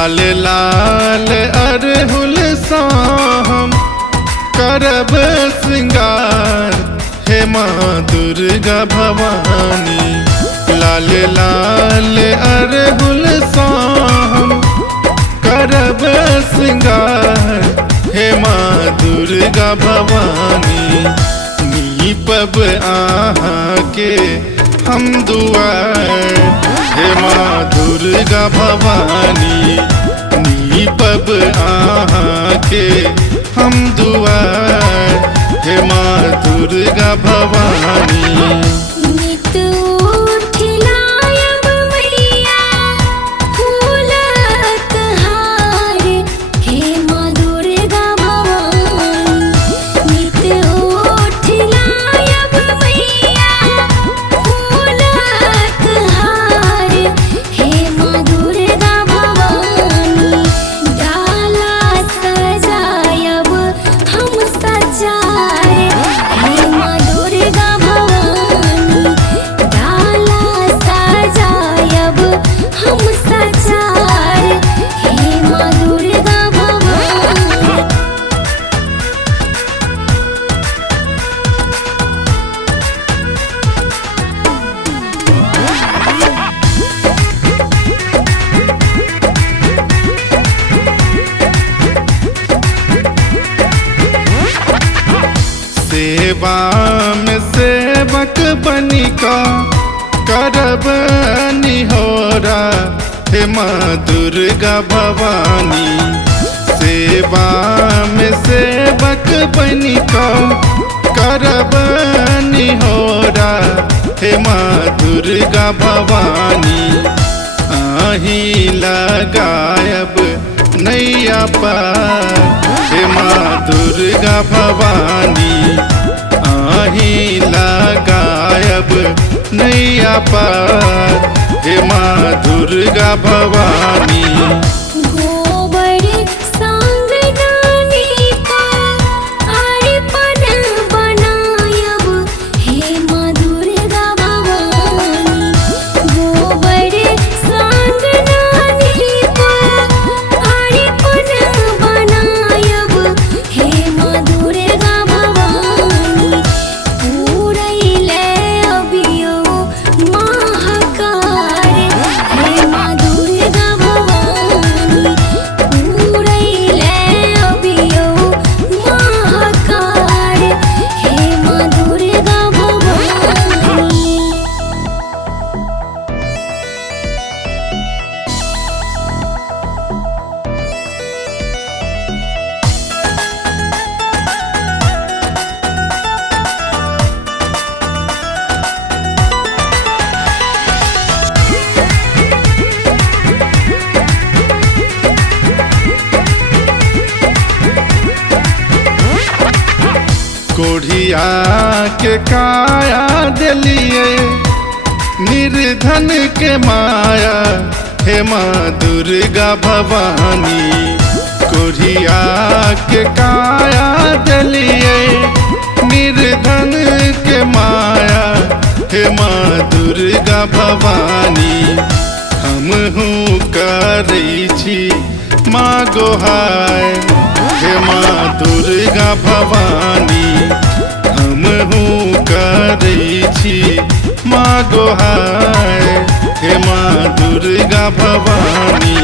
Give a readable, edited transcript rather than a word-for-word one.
लाल लाल अरहुल सा हम करब श्रृंगार, हे माँ दुर्गा भवानी। लाल लाल अरहुल सा हम करब श्रृंगार, हे माँ दुर्गा भवानी। नीपब आहाँ के हम दुआर, हे माँ दुर्गा भवानी। नीपब आहाँ के हम दुआर, हे माँ दुर्गा भवानी। सेवा में सेवक बनिका करब निहोरा, हे माँ दुर्गा भवानी। सेवा में सेवक बनिका करब निहोरा, हे माँ दुर्गा भवानी। आही लगायब नैया पार, हे माँ दुर्गा भवानी। आही लगायब नैया पार, हे माँ दुर्गा भवानी। कोढ़िया के काया दिलिए निर्धन के माया, हे माँ दुर्गा भवानी। कोढ़िया के काया दिलिए निर्धन के माया, हे माँ दुर्गा भवानी। हम हूँ करै छी माँ गोहार, हे माँ दुर्गा भवानी। हम हूँ करै छी माँ गोहार, हे माँ दुर्गा भवानी।